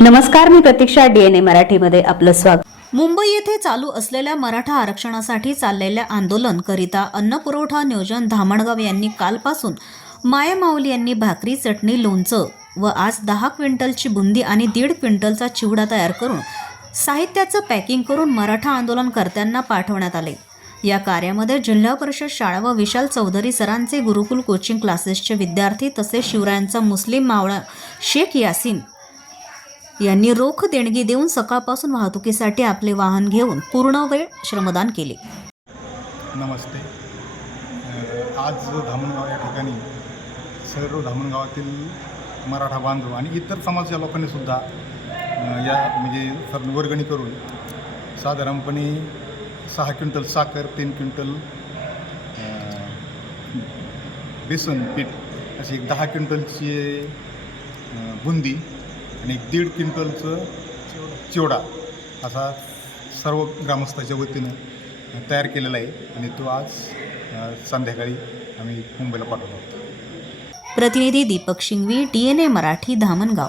नमस्कार मी प्रतीक्षा डीएनए मराठीमध्ये आपलं स्वागत. मुंबई येथे चालू असलेल्या मराठा आरक्षणासाठी चाललेल्या आंदोलनकरिता अन्न पुरवठा नियोजन धामणगाव यांनी कालपासून माया माऊली यांनी भाकरी चटणी लोणचं व आज दहा क्विंटलची बुंदी आणि दीड क्विंटलचा चिवडा तयार करून साहित्याचं पॅकिंग करून मराठा आंदोलनकर्त्यांना पाठवण्यात आले. या कार्यामध्ये जिल्हा परिषद शाळा व विशाल चौधरी सरांचे गुरुकुल कोचिंग क्लासेसचे विद्यार्थी तसेच शिवरायांचा मुस्लिम मावळा शेख यासीन यांनी रोख देणगी देऊन सकाळपासून वाहतुकीसाठी आपले वाहन घेऊन पूर्ण वेळ श्रमदान केले. नमस्ते. आज धामणगाव या ठिकाणी सर्व धामणगावातील मराठा बांधव आणि इतर समाजाच्या लोकांनी सुद्धा या म्हणजे वर्गणी करून साधारणपणे सहा क्विंटल साखर तीन क्विंटल बेसन पीठ अशी एक दहा क्विंटलची बुंदी आणि एक दीड क्विंटलचं चिवडा असा सर्व ग्रामस्थाच्या वतीनं तयार केलेला आहे आणि तो आज संध्याकाळी आम्ही मुंबईला पाठवतो. आहोत प्रतिनिधी Deepak Shingvi D N A Marathi Dhamangaon.